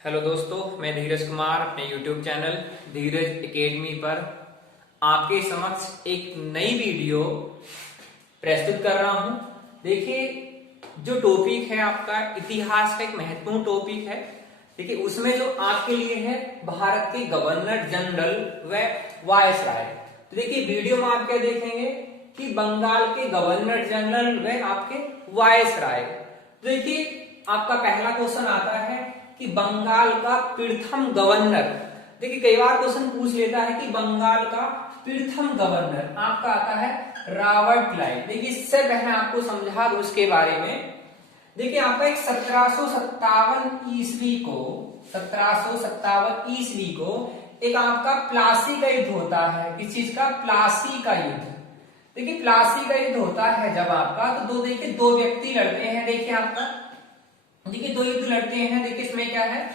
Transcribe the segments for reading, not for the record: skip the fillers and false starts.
Hello दोस्तों, मैं धीरज कुमार अपने YouTube चैनल धीरज एकेडमी पर आपके समक्ष एक नई वीडियो प्रस्तुत कर रहा हूं। देखिए, जो टॉपिक है आपका इतिहास का एक महत्वपूर्ण टॉपिक है। देखिए, उसमें जो आपके लिए है भारत के गवर्नर जनरल व वायसराय। तो देखिए, वीडियो में आप क्या देखेंगे कि बंगाल के गवर्नर जनरल व आपके वायसराय। तो देखिए, आपका पहला क्वेश्चन आता है कि बंगाल का प्रथम गवर्नर। देखिए, कई बार क्वेश्चन पूछ लेता है कि बंगाल का प्रथम गवर्नर आपका आता है रॉबर्ट क्लाइव। देखिए, इससे पहले आपको समझा दूं उसके बारे में। देखिए, आपका एक 1757 ईस्वी को एक आपका प्लासी का युद्ध होता है। किस चीज का? प्लासी का युद्ध। देखिए, प्लासी का युद्ध होता है जब आपका, तो दो व्यक्ति लड़ते हैं। देखिए, आपका देखिए दो युद्ध लड़ते हैं। देखिए, इसमें क्या है,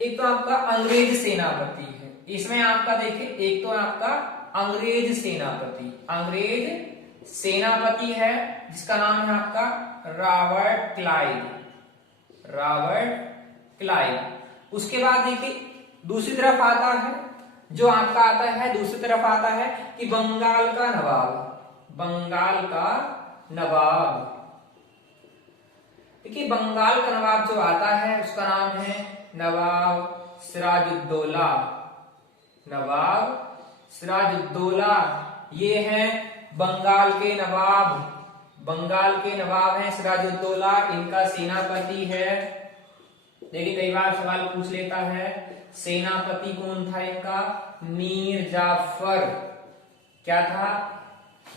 एक तो आपका अंग्रेज सेनापति है। इसमें आपका देखिए, एक तो आपका अंग्रेज सेनापति है जिसका नाम है आपका रॉबर्ट क्लाइव। उसके बाद देखिए दूसरी तरफ आता है, जो आपका आता है दूसरी तरफ आता है कि बंगाल का नवाब। देखिए, बंगाल का नवाब जो आता है उसका नाम है नवाब सिराजुद्दौला। ये हैं बंगाल के नवाब हैं सिराजुद्दौला। इनका सेनापति है। देखिए, कई बार सवाल पूछ लेता है सेनापति कौन था इनका? मीर जाफर। क्या था?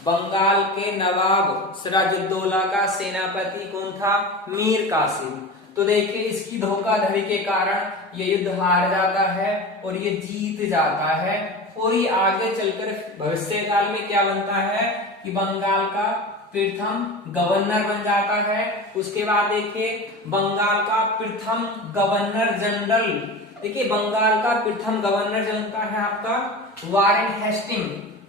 बंगाल के नवाब सिराजुद्दौला का सेनापति कौन था? मीर कासिम। तो देखिए, इसकी धोखाधड़ी के कारण ये युद्ध हार जाता है और ये जीत जाता है, और ये आगे चलकर भविष्य काल में क्या बनता है कि बंगाल का प्रथम गवर्नर बन जाता है। उसके बाद देखिए, बंगाल का प्रथम गवर्नर जनरल। देखिए, बंगाल का प्रथम गवर्नर जनता है आपका वारेन हेस्टिंग।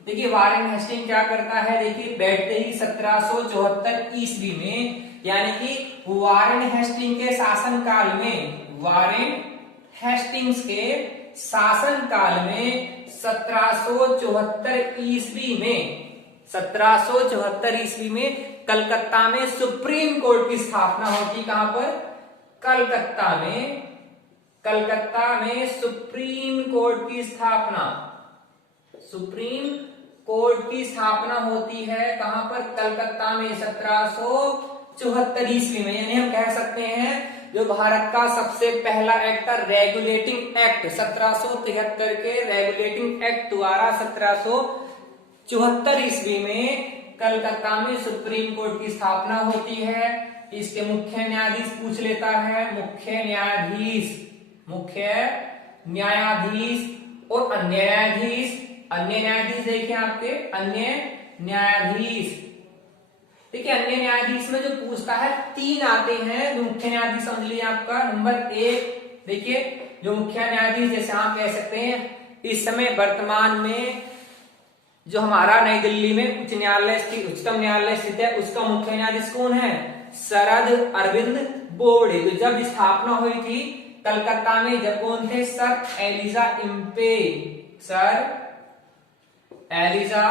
देखिए, वारेन हेस्टिंग क्या करता है? देखिए, बैठते ही 1774 ईस्वी में, यानी कि वारेन हेस्टिंग के शासनकाल में, 1774 ईस्वी में कलकत्ता में सुप्रीम कोर्ट की स्थापना होती। कहां पर? कलकत्ता में सुप्रीम कोर्ट की स्थापना होती है। कहां पर? कलकत्ता में 1774 ईस्वी में। यानी हम कह सकते हैं जो भारत का सबसे पहला एक्ट था रेगुलेटिंग एक्ट 1773 के रेगुलेटिंग एक्ट द्वारा 1774 ईस्वी में कलकत्ता में सुप्रीम कोर्ट की स्थापना होती है। इसके मुख्य न्यायाधीश पूछ लेता है, मुख्य न्यायाधीश और अन्य न्यायाधीश देखिए आपके अन्य न्यायाधीश। देखिए, अन्य न्यायाधीश में जो पूछता है 3 आते हैं। जो मुख्य न्यायाधीश समझ लिया आपका नंबर 1। देखिए, जो मुख्य न्यायाधीश जैसे आप कह सकते हैं इस समय वर्तमान में जो हमारा नई दिल्ली में उच्चतम न्यायालय स्थित है, उसका मुख्य न्यायाधीश कौन है? शरद अरविंद बोबड़े। तो जब स्थापना हुई थी कलकत्ता में, जब कौन थे? Sir Elijah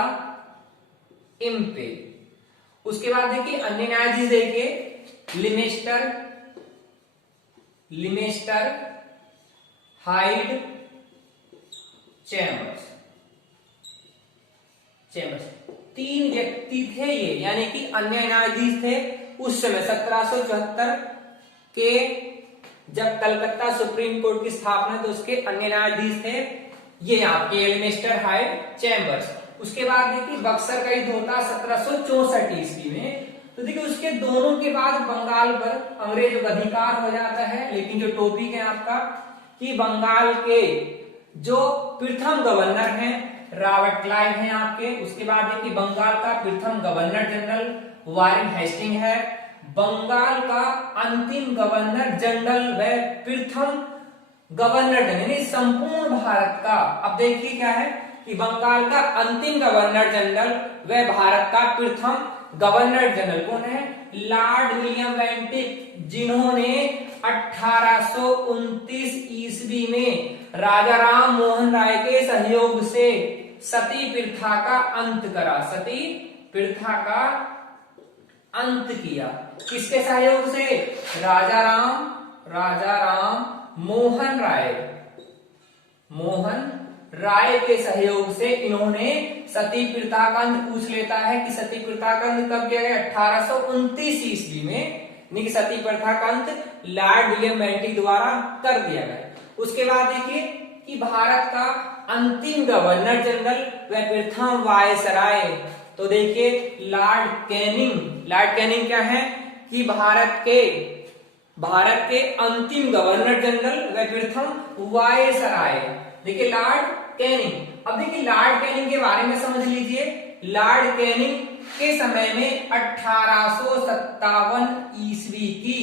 Impey. उसके बाद देखिए अन्य न्यायाधीश देखिए लिमेस्टर हाइड चैम्बर्स। 3 व्यक्ति थे ये, यानी कि अन्य न्यायाधीश थे उस समय 1774 के जब कलकत्ता सुप्रीम कोर्ट की स्थापना, तो उसके अन्य न्यायाधीश थे ये आपके लिमेस्टर हाइड चैम्बर्स। उसके बाद देखिए बक्सर का युद्ध होता 1764 ईस्वी में। तो देखिए, उसके दोनों के बाद बंगाल पर अंग्रेजों का अधिकार हो जाता है। लेकिन जो टॉपिक है आपका कि बंगाल के जो प्रथम गवर्नर हैं रॉबर्ट क्लाइव हैं आपके। उसके बाद देखिए बंगाल का प्रथम गवर्नर जनरल वारेन हेस्टिंग है। बंगाल का अंतिम गवर्नर जनरल व प्रथम गवर्नर जनरल, यानी संपूर्ण भारत का। अब देखिए क्या है कि बंगाल का अंतिम गवर्नर जनरल व भारत का प्रथम गवर्नर जनरल कौन है? लॉर्ड विलियम बेंटिक, जिन्होंने 1829 ईस्वी में राजा राम मोहन राय के सहयोग से सती प्रथा का अंत करा। सती प्रथा का अंत किया। किसके सहयोग से? राजा राम मोहन राय के सहयोग से इन्होंने सती प्रथा का अंत। पूछ लेता है कि सती प्रथा का अंत कब किया गया? 1829 ईस्वी में कि सती प्रथा का अंत लॉर्ड विलियम बेंटिक द्वारा कर दिया गया। उसके बाद देखिए कि भारत का अंतिम गवर्नर जनरल व प्रथम वायसराय, तो देखिए लॉर्ड कैनिंग क्या है कि भारत के अंतिम गवर्नर जनरल व प्रथम वायसराय, देखिए लॉर्ड कैनिंग। अब देखिए लॉर्ड कैनिंग के बारे में समझ लीजिए। लॉर्ड कैनिंग के समय में 1857 ईस्वी की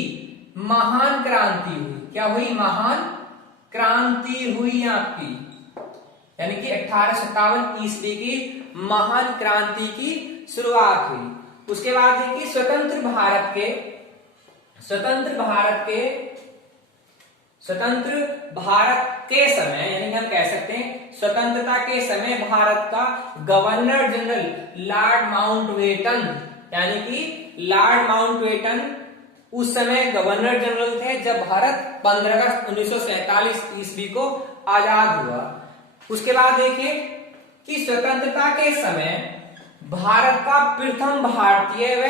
महान क्रांति हुई। क्या हुई? महान क्रांति हुई आपकी, यानी कि 1857 ईस्वी की महान क्रांति की शुरुआत हुई। उसके बाद देखिए स्वतंत्र भारत के समय, यानी कि हम कह सकते हैं स्वतंत्रता के समय भारत का गवर्नर जनरल लॉर्ड माउंटबेटन, यानी कि लॉर्ड माउंटबेटन उस समय गवर्नर जनरल थे जब भारत 15 अगस्त 1947 ईस्वी को आजाद हुआ। उसके बाद देखिए कि स्वतंत्रता के समय भारत का प्रथम भारतीय व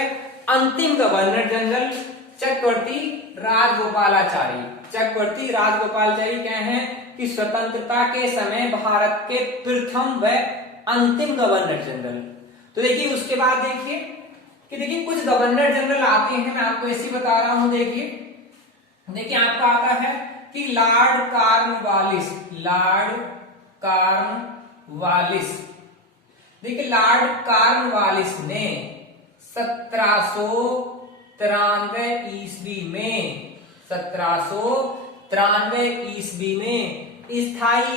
अंतिम गवर्नर जनरल चक्रवर्ती राजगोपालाचारी क्या है कि स्वतंत्रता के समय भारत के प्रथम व अंतिम गवर्नर जनरल। तो देखिए उसके बाद देखिए कुछ गवर्नर जनरल आते हैं, मैं आपको ऐसे बता रहा हूं। देखिए आपका आता है कि लॉर्ड कॉर्नवालिस। देखिए लॉर्ड कॉर्नवालिस ने 1793 ईस्वी में स्थायी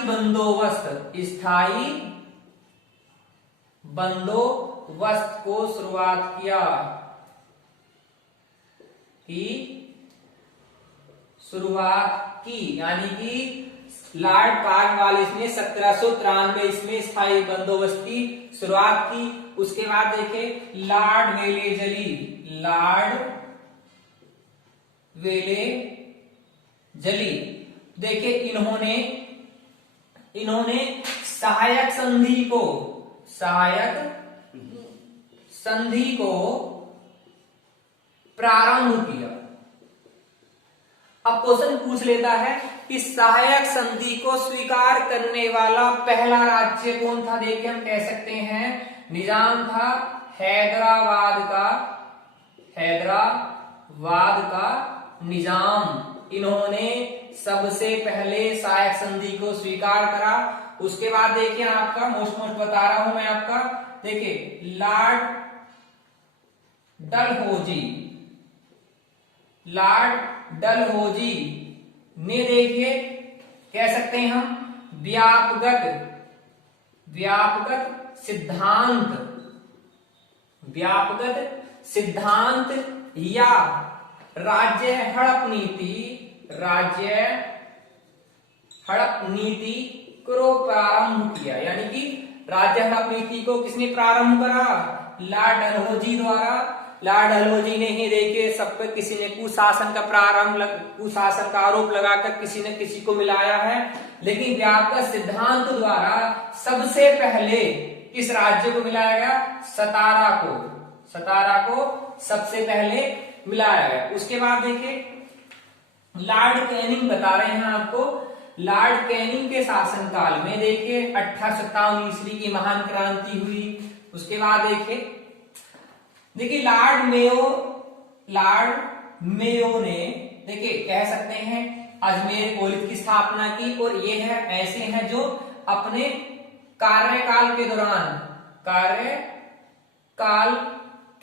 बंदोबस्त को शुरुआत की, यानी कि लॉर्ड कॉर्नवालिस ने 1793 इसमें स्थायी बंदोबस्त की शुरुआत की। उसके बाद देखे लॉर्ड वेलेजली, देखिए इन्होंने सहायक संधि को प्रारंभ किया। अब क्वेश्चन पूछ लेता है कि सहायक संधि को स्वीकार करने वाला पहला राज्य कौन था? देखिए हम कह सकते हैं निजाम था। हैदराबाद का निजाम, इन्होंने सबसे पहले सहायक संधि को स्वीकार करा। उसके बाद देखिए आपका मोस्ट बता रहा हूं मैं आपका, देखिए लॉर्ड डलहौजी ने देखिए कह सकते हैं हम व्यापक सिद्धांत या राज्य हड़प नीति को प्रारंभ किया। यानी कि राज्य हड़प नीति को किसने प्रारंभ करा? लॉर्ड डलहौजी द्वारा। लॉर्ड डलहौजी ने ही देखिए सब पे किसी ने कुशासन का आरोप लगाकर किसी ने किसी को मिलाया है, लेकिन व्यापक सिद्धांत द्वारा सबसे पहले किस राज्य को मिलाया गया? सतारा को सबसे पहले मिलाया गया। उसके बाद देखिए लॉर्ड कैनिंग बता रहे हैं आपको, लॉर्ड कैनिंग के शासनकाल में देखिए 1857 ईस्वी की महान क्रांति हुई। उसके बाद देखिए लॉर्ड मेयो ने देखिए कह सकते हैं अजमेर कॉलेज की स्थापना की, और ये है ऐसे हैं जो अपने कार्यकाल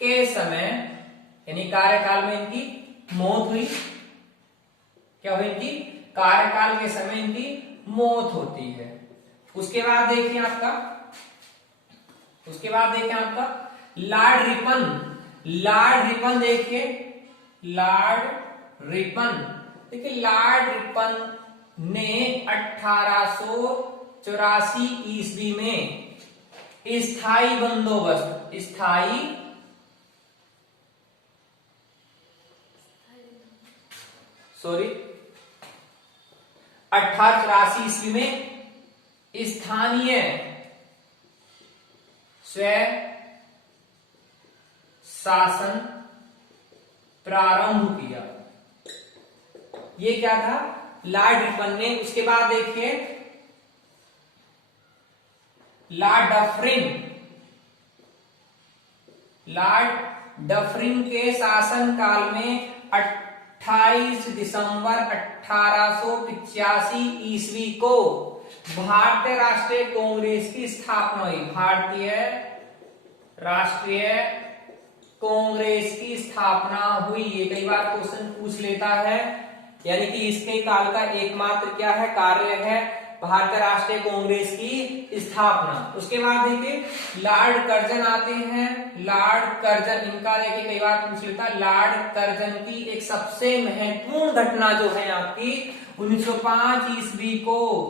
के समय, यानी कार्यकाल में इनकी मौत हुई। क्या हुई? इनकी कार्यकाल के समय इनकी मौत होती है। उसके बाद देखिए आपका लॉर्ड लॉर्ड रिपन देखिए, लॉर्ड रिपन, देखिए लॉर्ड रिपन ने 1884 ईस्वी में स्थायी बंदोबस्त, स्थायी सॉरी 1884 ईस्वी में स्थानीय स्वय शासन प्रारंभ किया। ये क्या था, लॉर्ड रिपन ने। उसके बाद देखिए लॉर्ड डफरिन के शासन काल में 28 दिसंबर 1885 ईस्वी को भारतीय राष्ट्रीय कांग्रेस की स्थापना हुई। भारतीय राष्ट्रीय कांग्रेस की स्थापना हुई। ये कई बार क्वेश्चन पूछ लेता है, यानी कि इसके काल का एकमात्र क्या है, कार्य है भारतीय राष्ट्रीय कांग्रेस की स्थापना। उसके बाद देखिए लॉर्ड कर्जन आते हैं। लॉर्ड कर्जन, इनका देखिए कई बार पूछ लेता है। लॉर्ड कर्जन की एक सबसे महत्वपूर्ण घटना जो है आपकी 1905 ईस्वी को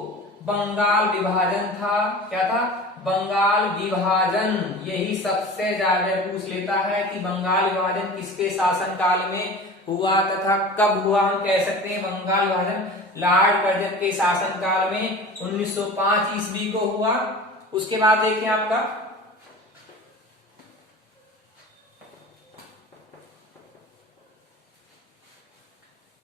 बंगाल विभाजन था। क्या था, बंगाल विभाजन। यही सबसे ज्यादा पूछ लेता है कि बंगाल विभाजन किसके शासनकाल में हुआ तथा कब हुआ। हम कह सकते हैं बंगाल विभाजन लॉर्ड कर्जन के शासनकाल में 1905 ईस्वी को हुआ। उसके बाद देखिए आपका